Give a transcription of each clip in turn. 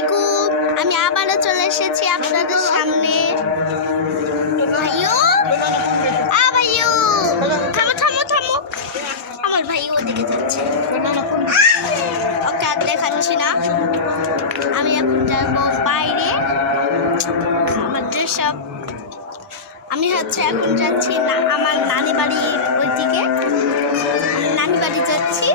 আলাইকুম। আমি আবারও চলে এসেছি আপনাদের সামনে। ভাইও ভাইও থামো থামো থামো, আমার ভাই ওদিকে যাচ্ছে। ওকে আর দেখাচ্ছি না। আমি এখন যাবো বাইরে আমার ড্রেস আপ। আমি এখন যাচ্ছি না আমার নানি বাড়ি, ওইদিকে নানি বাড়ি যাচ্ছি।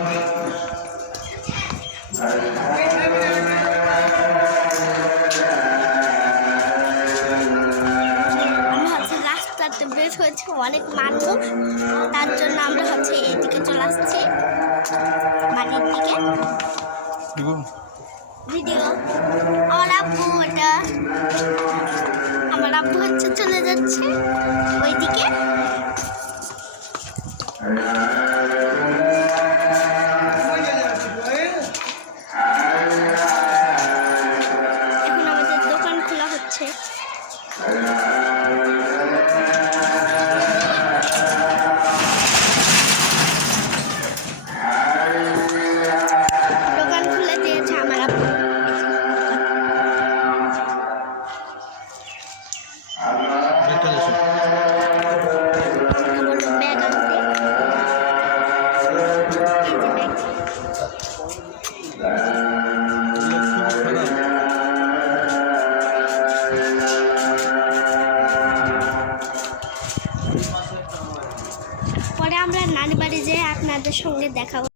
রাস্তাতে বের হয়েছে অনেক মানুষ, তার জন্য আমরা এইদিকে চলে আসছি বাড়ির দিকে। ভিডিও আমার আব্বু, এটা আমার আব্বু চলে যাচ্ছে ওইদিকে। এখন আমাদের দোকান খোলা হচ্ছে। দোকান খুলে দিয়েছে আমার আব্বু। ব্যাগ আনতে পরে আমরা নানি বাড়ি যেয়ে আপনাদের সঙ্গে দেখা